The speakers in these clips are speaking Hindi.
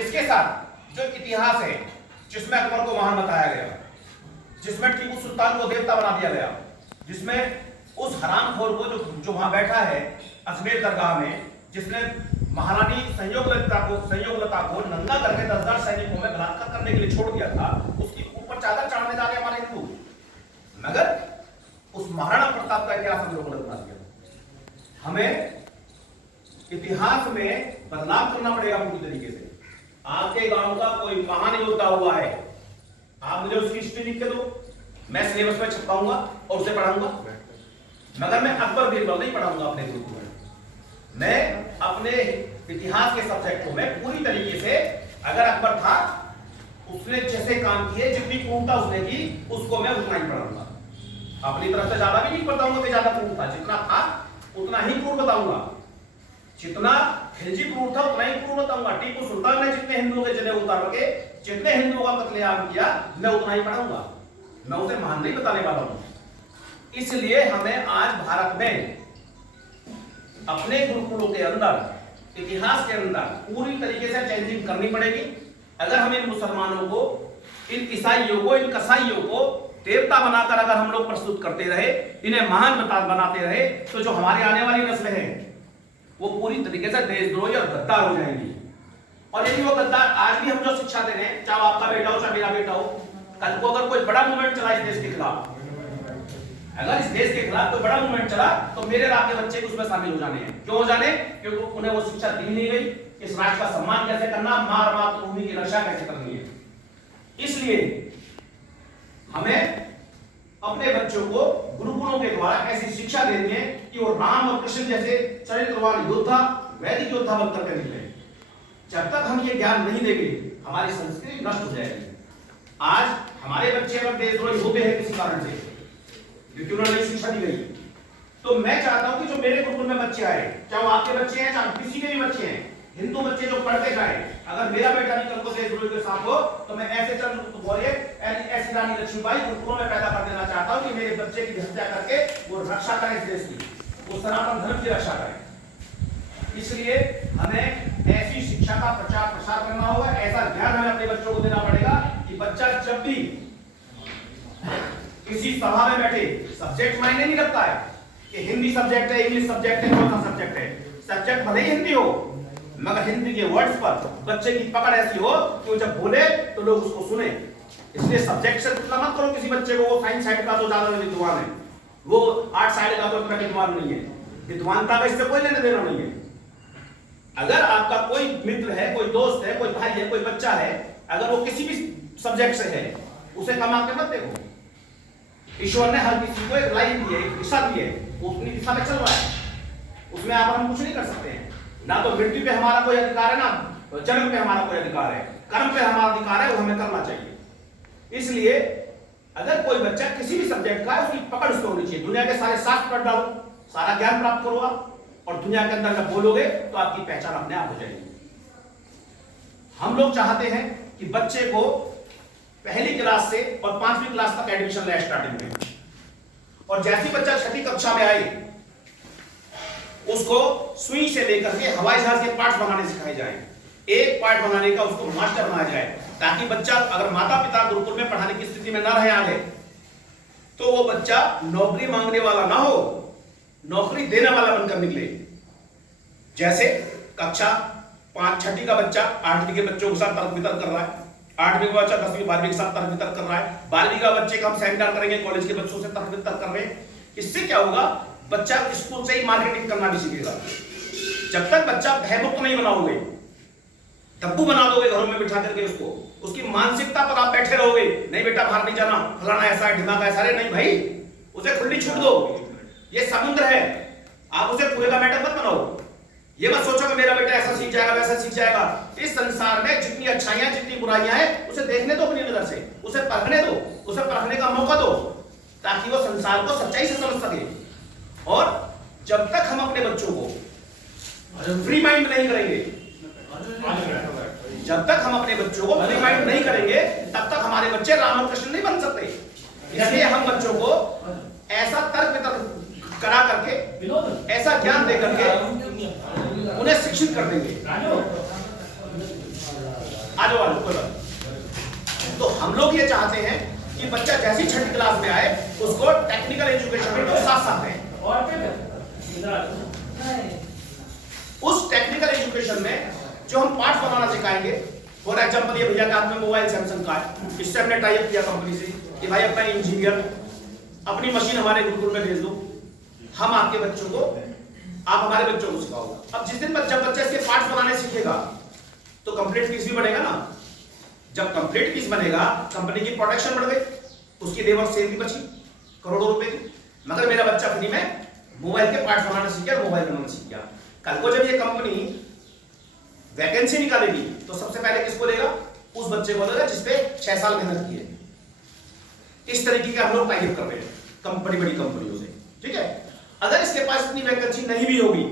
इसके साथ जो इतिहास है जिसमें अकबर को महान बताया गया, जिसमें टीपू सुल्तान को देवता बना दिया गया, जिसमें उस हरामखोर को जो वहां बैठा है अजमेर दरगाह में, जिसने महारानी संयोगलता को नंगा करके 10,000 सैनिकों में बलात्कार करने के लिए छोड़ दिया था, उसकी ऊपर चादर चढ़ाने जा रहे हमारे हिंदू, मगर उस महाराणा प्रताप का इतिहास हम लोगों ने बना दिया। हमें इतिहास में बदलाव करना पड़ेगा पूरी तरीके से। आपके गांव का कोई महान योद्धा हुआ है, आप मुझे उसकी हिस्ट्री लिख के दो, मैं सिलेबस में छपाऊंगा और उसे पढ़ाऊंगा, मगर मैं अकबर बीरबल नहीं पढ़ाऊंगा अपने गुरुकुल में। मैं अपने इतिहास के सब्जेक्टों में पूरी तरीके से, अगर अकबर था उसने जैसे काम किए, जितनी क्रूरता उसने की, उसको मैं उतना ही पढ़ाऊंगा। अपनी तरफ से ज्यादा भी नहीं बताऊंगा कि ज्यादा क्रूर था, जितना था उतना ही क्रूर बताऊंगा, जितना खिलजी क्रूर था उतना ही क्रूर बताऊंगा। टीपू सुल्तान ने जितने हिंदुओं के जने उतार के जितने हिंदुओं का कत्लेआम किया, मैं उतना ही पढ़ाऊंगा, मैं उसे महान नहीं बताने वाला हूं। इसलिए हमें आज भारत में अपने गुरुकुलों के अंदर, इतिहास के अंदर पूरी तरीके से चेंजिंग करनी पड़ेगी। अगर हम इन मुसलमानों को, इन ईसाइयों को, इन कसाईयों को देवता बनाकर अगर हम लोग प्रस्तुत करते रहे, इन्हें महान बनाते रहे, तो जो हमारे आने वाली नस्ल है वो पूरी तरीके से देशद्रोही और गद्दार हो जाएंगी। और यदि वो गद्दार आज भी हम जो शिक्षा दे रहे हैं, चाहे आपका बेटा हो चाहे मेरा बेटा हो, कल को अगर कोई बड़ा मूवमेंट चला इस देश के खिलाफ, अगर इस देश के खिलाफ कोई बड़ा मूवमेंट चला, तो मेरे और आपके बच्चे को उसमें शामिल हो जाने हैं। क्यों हो जाने? क्योंकि उन्हें वो शिक्षा दी नहीं गई, इस राष्ट्र का सम्मान कैसे करना, मार मातृभूमि की रक्षा कैसे करनी है। इसलिए हमें अपने बच्चों को गुरुकुलों के द्वारा ऐसी शिक्षा देनी है कि वो राम और कृष्ण जैसे चरित्रवान योद्धा, वैदिक योद्धा बनकर के निकले। जब तक हम ये ज्ञान नहीं देंगे, हमारी संस्कृति नष्ट हो जाएगी। आज हमारे बच्चे अगर देशद्रोही होते हैं किसी कारण से, क्योंकि उन्हें नई शिक्षा दी गई, तो मैं चाहता हूं कि जो मेरे गुरुकुल में बच्चे आए, चाहे वो आपके बच्चे हैं चाहे किसी के भी बच्चे हैं, हिंदू बच्चे जो पढ़ते जाए, अगर मेरा बेटा भी कल को देशद्रोही के साथ हो, तो मैं ऐसे चंद्रगुप्त मौर्य, ऐसी रानी लक्ष्मीबाई गुरुकुलों में पैदा कर देना चाहता हूं कि मेरे बच्चे की हत्या करके वो रक्षा करें इस देश की, वो सनातन धर्म की रक्षा करें। इसलिए हमें ऐसी शिक्षा का प्रचार प्रसार करना होगा, ऐसा ज्ञान हमें अपने बच्चों को देना पड़ेगा कि बच्चा जब भी किसी सभा में बैठे, सब्जेक्ट मायने नहीं रखता है कि हिंदी सब्जेक्ट है, इंग्लिश सब्जेक्ट है, कौन सा सब्जेक्ट है, सब्जेक्ट भले ही हिंदी हो, मगर हिंदी के वर्ड्स पर बच्चे की पकड़ ऐसी हो कि वो जब बोले तो लोग उसको सुने। इसलिए सब्जेक्ट से तुलना मत करो किसी बच्चे को, वो साइंस साइड का तो ज्यादा विद्वान है, वो आर्ट साइड का तो उतना विद्वान नहीं है, विद्वानता का इससे कोई लेने देना नहीं है। अगर आपका कोई मित्र है, कोई दोस्त है, कोई भाई है, कोई बच्चा है, अगर वो किसी भी सब्जेक्ट से है, उसे कम आके मत देखो। ईश्वर ने हर किसी को एक लाइन दी है, एक दिशा दी है, वो अपनी दिशा में चल रहा है, उसमें आप हम कुछ नहीं कर सकते हैं। ना तो मृत्यु पे हमारा कोई अधिकार है, ना जन्म पे हमारा कोई अधिकार है, कर्म पे हमारा अधिकार है, वो हमें करना चाहिए। इसलिए अगर कोई बच्चा किसी भी सब्जेक्ट का है, उसकी पकड़ उसको होनी चाहिए। दुनिया के सारे शास्त्र पढ़ डालो, सारा ज्ञान प्राप्त करो आप, और दुनिया के अंदर जब बोलोगे तो आपकी पहचान अपने आप हो जाएगी। हम लोग चाहते हैं कि बच्चे को पहली क्लास से और 5वीं क्लास तक एडमिशन ले स्टार्टिंग में, और जैसे ही बच्चा 6ठी कक्षा में आए, उसको सुई से लेकर के हवाई जहाज के पार्ट्स बनाने सिखाए जाए, एक पार्ट बनाने का उसको मास्टर बनाया जाए, ताकि बच्चा अगर माता पिता गुरुकुल में पढ़ाने की स्थिति में न रहे आगे, तो वो बच्चा नौकरी मांगने वाला ना हो, नौकरी देने वाला बनकर निकले। जैसे कक्षा 5-6ठी का बच्चा 8वीं के बच्चों के साथ तर्क वितर्क कर रहा है, 8वीं का बच्चा 10वीं 12वीं के साथ तर्क वितर्क कर रहा है, 12वीं का बच्चे का हम सेमिनार करेंगे, कॉलेज के बच्चों से तर्क वितर्क कर रहे हैं। इससे क्या होगा, बच्चा स्कूल से ही मार्केटिंग करना भी सीखेगा। जब तक बच्चा भयमुक्त नहीं बनाओगे, तब्बू बना दोगे घरों में बिठा करके उसको, उसकी मानसिकता पर आप बैठे रहोगे, नहीं बेटा बाहर नहीं जाना, फलाना ऐसा है, ढिमाका ऐसा है, नहीं भाई, उसे खुली छूट दो, ये समुद्र है, आप उसे पूरे का मैटर मत बनाओ। ये मत सोचो कि मेरा बेटा ऐसा सीख जाएगा वैसा सीख जाएगा। इस संसार में जितनी अच्छाइयां जितनी बुराइयां हैं, उसे देखने दो अपनी नजर से, उसे परखने दो, उसे परखने का मौका दो, ताकि वो संसार को सच्चाई से समझ सके। और जब तक हम अपने बच्चों को फ्री माइंड नहीं करेंगे, जब तक हम अपने बच्चों को फ्री माइंड नहीं करेंगे, तब तक हमारे बच्चे राम और कृष्ण नहीं बन सकते। इसलिए हम बच्चों को ऐसा तर्क वितर्क करा करके, ऐसा ज्ञान दे करके उन्हें शिक्षित कर देंगे। आ जाओ कोई बात। तो हम लोग ये चाहते हैं कि बच्चा जैसी 6ठी क्लास में आए उसको टेक्निकल एजुकेशन में तो साथ साथ है। उस टेक्निकल एजुकेशन में जो हम पार्ट्स बनाना सिखाएंगे, फॉर एग्जांपल ये भैया के हाथ में मोबाइल सैमसंग का है, इससे हमने टाई अप किया कंपनी से कि भाई अपना इंजीनियर अपनी मशीन हमारे गुरुकुल में भेज दो, हम आपके बच्चों को, आप हमारे बच्चों को सिखाओगे। अब जिस दिन बच्चा इसके पार्ट्स बनाने सीखेगा तो कंप्लीट फीस भी बढ़ेगा ना। जब कंप्लीट पीस बनेगा कंपनी की प्रोटेक्शन बढ़ गई, उसकी लेबर सेल भी बची करोड़ों रुपए की। मगर मेरा बच्चा फ्री में मोबाइल के पार्ट्स बनाना सीख गया, मोबाइल बनाना सीख गया। कल को जब ये कंपनी वैकेंसी निकालेगी तो सबसे पहले किसको लेगा? उस बच्चे को लेगा जिसपे 6 साल मेहनत की है। इस तरीके के हम लोग टाई अप कर रहे हैं कंपनी, बड़ी कंपनियों से, ठीक है। अगर इसके पास इतनी वैकेंसी नहीं भी होगी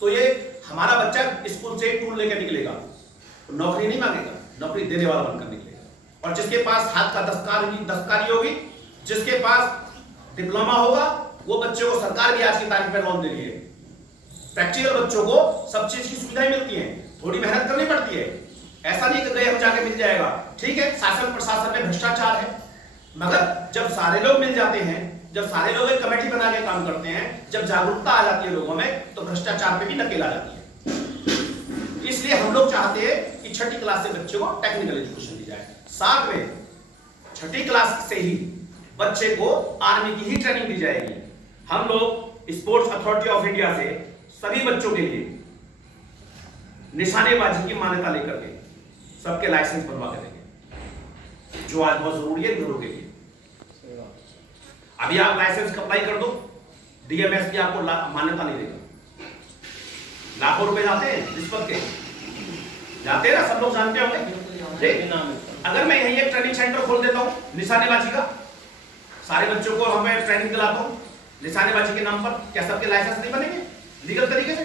तो ये हमारा बच्चा स्कूल से टूल लेकर निकलेगा, नौकरी नहीं मांगेगा, नौकरी देने वाला बनकर निकलेगा। और जिसके पास हाथ का दस्तकारी होगी, जिसके पास डिप्लोमा होगा, वो बच्चे को सरकार भी आज की तारीख में लोन दे रही है। प्रैक्टिकल बच्चों को सब चीज की सुविधाएं मिलती हैं, थोड़ी मेहनत करनी पड़ती है। ऐसा नहीं कि गए हम जाके मिल जाएगा, ठीक है। शासन प्रशासन में भ्रष्टाचार है, मगर जब सारे लोग मिल जाते हैं, जब सारे लोग एक कमेटी बना के काम करते हैं, जब जागरूकता आ जाती है लोगों में, तो भ्रष्टाचार पे भी नकेल आ जाती है। इसलिए हम लोग चाहते हैं कि 6ठी क्लास से बच्चे को टेक्निकल एजुकेशन दी जाए। साथ में 6ठी क्लास से ही बच्चे को आर्मी की ही ट्रेनिंग दी जाएगी। हम लोग स्पोर्ट्स अथॉरिटी ऑफ इंडिया से सभी बच्चों के लिए निशानेबाजी की मान्यता लेकर के सबके लाइसेंस बनवा के देंगे, जो आज बहुत जरूरी है घरों के लिए। अभी आप लाइसेंस अप्लाई कर दो, डीएमएस भी आपको मान्यता नहीं देगा। लाखों रुपए जाते हैं रिश्वत के, जाते हैं ना, सब लोग जानते होंगे। अगर मैं यही एक ट्रेनिंग सेंटर खोल देता हूं निशानेबाजी का, सारे बच्चों को हमें ट्रेनिंग दिलाता हूं निशानेबाजी के नाम पर, क्या सबके लाइसेंस नहीं बनेंगे लीगल तरीके से?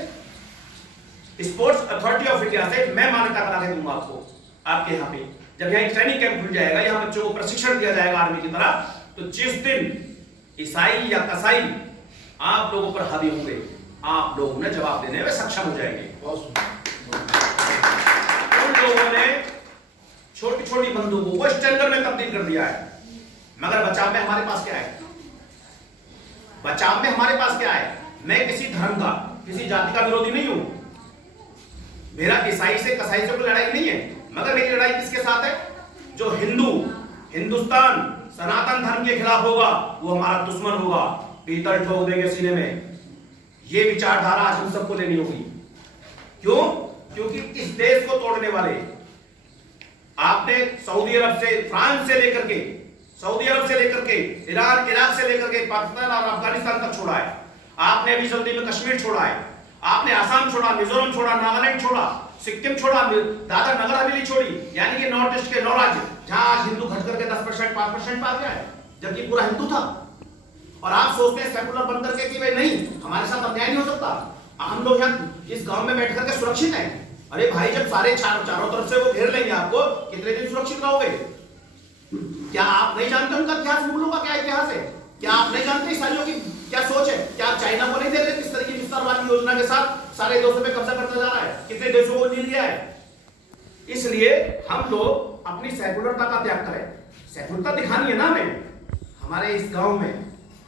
स्पोर्ट्स अथॉरिटी ऑफ इंडिया से मैं मान्यता करा के दूंगा आपको, आपके यहाँ पे जब यहाँ ट्रेनिंग कैंप खुल जाएगा, यहाँ बच्चों को प्रशिक्षण दिया जाएगा आर्मी की तरह, तो जिस दिन ईसाई या कसाई आप लोगों पर हावी होंगे, आप लोग उन्हें जवाब देने में सक्षम हो जाएंगे। उन लोगों ने छोटी छोटी बंदूकों को स्टैंडर्ड में तब्दील कर दिया है, मगर बचाव में हमारे पास क्या है? बचाव में हमारे पास क्या है? मैं किसी धर्म का, किसी जाति का विरोधी नहीं हूं, मेरा ईसाई से कसाई से कोई लड़ाई नहीं है, मगर मेरी लड़ाई किसके साथ है? जो हिंदुस्तान सनातन धर्म के खिलाफ होगा वो हमारा दुश्मन होगा, पीतल ठोक देंगे सीने में। ये विचारधारा आज हम सबको लेनी होगी। क्यों? क्योंकि इस देश को तोड़ने वाले आपने सऊदी अरब से, फ्रांस से लेकर के, सऊदी अरब से लेकर के, ईरान, इराक से लेकर के पाकिस्तान और अफगानिस्तान तक छोड़ा है। आपने अभी जल्दी में कश्मीर छोड़ा है, आपने आसाम छोड़ा, मिजोरम छोड़ा, नागालैंड छोड़ा, सिक्किम छोड़ा, दादरा नगर हवेली छोड़ी, यानी कि नॉर्थ ईस्ट के 9 राज्य जहां आज हिंदू घट करके 10%, 5% पा गया है, जबकि पूरा हिंदू था। और आप सोचते हैं सेकुलर बन करके कि भाई नहीं, हमारे साथ अन्याय नहीं हो सकता, हम लोग यहाँ इस गांव में बैठ करके सुरक्षित हैं। अरे भाई, जब सारे चारों तरफ से वो घेर लेंगे आपको, कितने दिन सुरक्षित रहोगे? क्या आप नहीं जानते उनका इतिहास, मुगलों का क्या इतिहास है? क्या आप नहीं जानते ईसाइयों की क्या सोच है? क्या आप चाइना को नहीं देख रहे किस तरह की विस्तारवादी योजना के साथ सारे देशों पे कब्जा करता जा रहा है, कितने देशों को नील गया है? इसलिए हम लोग अपनी सेकुलरता का त्याग करें। सेकुलरता दिखानी है ना हमें। हमारे इस गांव में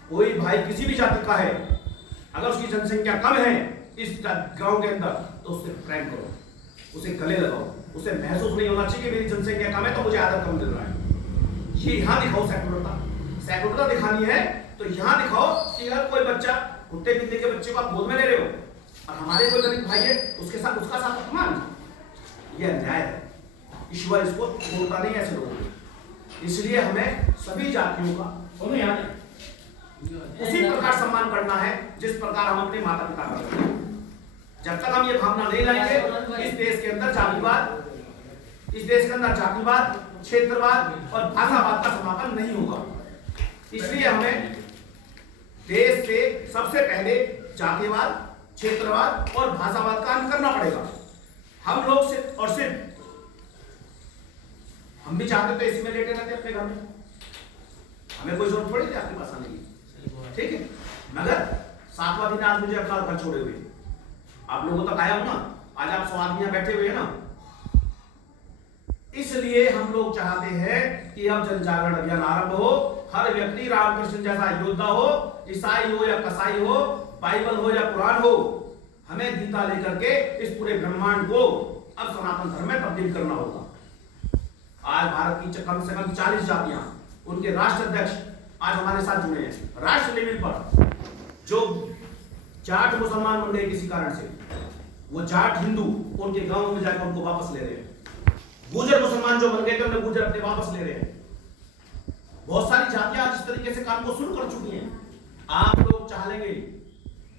कोई भाई किसी भी जाति का है, अगर उसकी जनसंख्या कम है इस गांव के अंदर, तो उससे प्रेम करो, उसे गले लगाओ, उसे महसूस नहीं होना चाहिए कि मेरी जनसंख्या कम है तो मुझे आदर कम मिल रहा है। ये यहाँ दिखाओ सेकुलरता। सेकुलरता दिखानी है तो यहाँ दिखाओ कि अगर कोई बच्चा, कुत्ते बिल्ली के बच्चे को आप गोद में ले रहे हो और हमारे कोई दलित भाई है उसके साथ उसका साथ अपमान, ये अन्याय है। ईश्वर इसको छोड़ता नहीं ऐसे लोगों को। इसलिए हमें सभी जातियों का उसी प्रकार सम्मान करना है जिस प्रकार हम अपने माता पिता का करते हैं। जब तक हम ये भावना नहीं लाएंगे, इस देश के अंदर जातिवाद, इस देश के अंदर जातिवाद, क्षेत्रवाद और भाषावाद का समापन नहीं होगा। इसलिए हमें देश से सबसे पहले जातिवाद, क्षेत्रवाद और भाषावाद का अंत करना पड़ेगा। हम लोग सिर्फ और सिर्फ हम भी चाहते तो एसी में लेटे रहते अपने घर में, हमें कोई जरूरत थोड़ी थी आपके पास आने की, ठीक है। मगर 7वां दिन आज मुझे अपना घर छोड़े हुए, आप लोगों तक आया हूं ना, आज आप 100 आदमी यहां बैठे हुए हैं ना, लिए हम लोग चाहते हैं कि अब जन जागरण अभियान आरंभ हो, हर व्यक्ति रामकृष्ण जैसा योद्धा हो, ईसाई हो या कसाई हो, बाइबल हो या कुरान हो, हमें गीता लेकर के इस पूरे ब्रह्मांड को अब सनातन धर्म में तब्दील करना होगा। आज भारत की कम से कम 40 जातियां, उनके राष्ट्र अध्यक्ष आज हमारे साथ जुड़े हैं। राष्ट्र लेवल पर जो जाट मुसलमान बन गए किसी कारण से, वो जाट हिंदू उनके गांव में जाकर उनको वापस ले रहे हैं। गुजर मुसलमान जो बन गए थे उन्हें गुजर अपने वापस ले रहे हैं। बहुत सारी जातियां आज इस तरीके से काम को शुरू कर चुकी हैं। आप लोग चाहेंगे